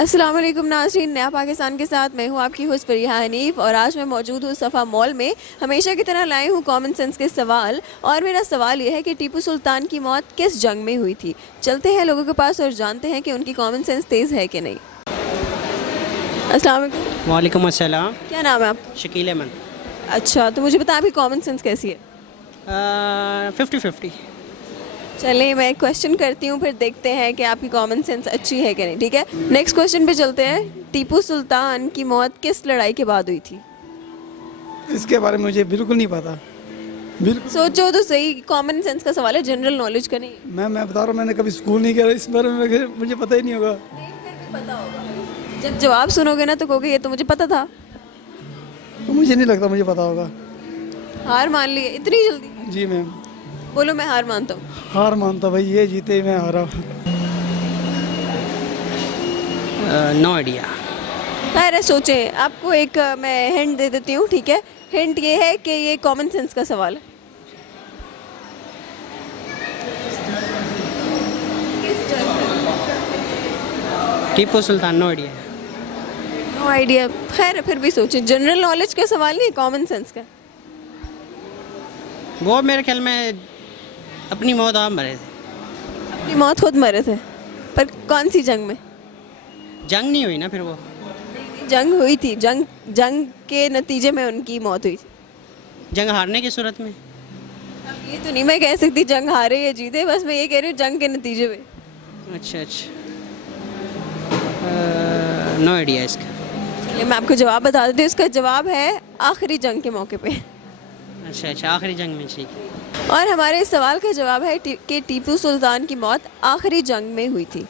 अस्सलाम वालेकुम नाज़रीन, नया पाकिस्तान के साथ मैं हूँ आपकी होस्ट फरीहा हनीफ और आज मैं मौजूद हूँ सफ़ा मॉल में। हमेशा की तरह लाई हूँ कॉमन सेंस के सवाल और मेरा सवाल ये है कि टीपू सुल्तान की मौत किस जंग में हुई थी। चलते हैं लोगों के पास और जानते हैं कि उनकी कॉमन सेंस तेज़ है कि नहीं। अस्सलाम वालेकुम। वालेकुम अस्सलाम। क्या नाम है आप? शकील अहमद। अच्छा, तो मुझे बता आपकी कॉमन सेंस कैसी है? 50-50। चलिए मैं एक क्वेश्चन करती हूँ, फिर देखते हैं कि आपकी कॉमन सेंस अच्छी है कि नहीं। ठीक है, नेक्स्ट क्वेश्चन पे चलते हैं। टीपू सुल्तान की मौत किस लड़ाई के बाद हुई थी? इसके बारे में मुझे बिल्कुल नहीं पता। बिल्कुल सोचो तो सही, कॉमन सेंस का सवाल है, जनरल नॉलेज का नहीं। मैं बता रहा हूँ, मैंने कभी स्कूल नहीं किया, इस बारे में मुझे पता ही नहीं होगा। पता होगा, जब जवाब सुनोगे ना तो कहोगे ये तो मुझे पता था। तो मुझे नहीं लगता मुझे पता होगा। हार मान ली है इतनी जल्दी? जी मैम। बोलो मैं हार मानता हूँ। हार मानता भाई, ये जीते मैं हारा। No idea. खैर सोचें, आपको एक मैं हिंट दे देती हूँ। ठीक है, हिंट ये है कि ये कॉमन सेंस का सवाल है। Tipu Sultan, no idea. No idea? खैर फिर भी सोचें, जनरल नॉलेज का सवाल नहीं, कॉमन सेंस का। वो मेरे ख्याल में अपनी मौत आप मरे थे। अपनी मौत खुद मरे थे, पर कौन सी जंग में? जंग नहीं हुई ना फिर वो। जंग हुई थी, जंग के नतीजे में उनकी मौत हुई थी। जंग हारने की सूरत में। अब ये तो नहीं मैं कह सकती जंग हारे या जीते, बस मैं ये कह रही हूँ जंग के नतीजे में। अच्छा अच्छा, नो आइडिया इसका। चलिए मैं आपको जवाब बता देती हूँ, इसका जवाब है आखिरी जंग के मौके पे। अच्छा अच्छा, आखिरी जंग में, ठीक है। और हमारे इस सवाल का जवाब है कि टीपू सुल्तान की मौत आखिरी जंग में हुई थी।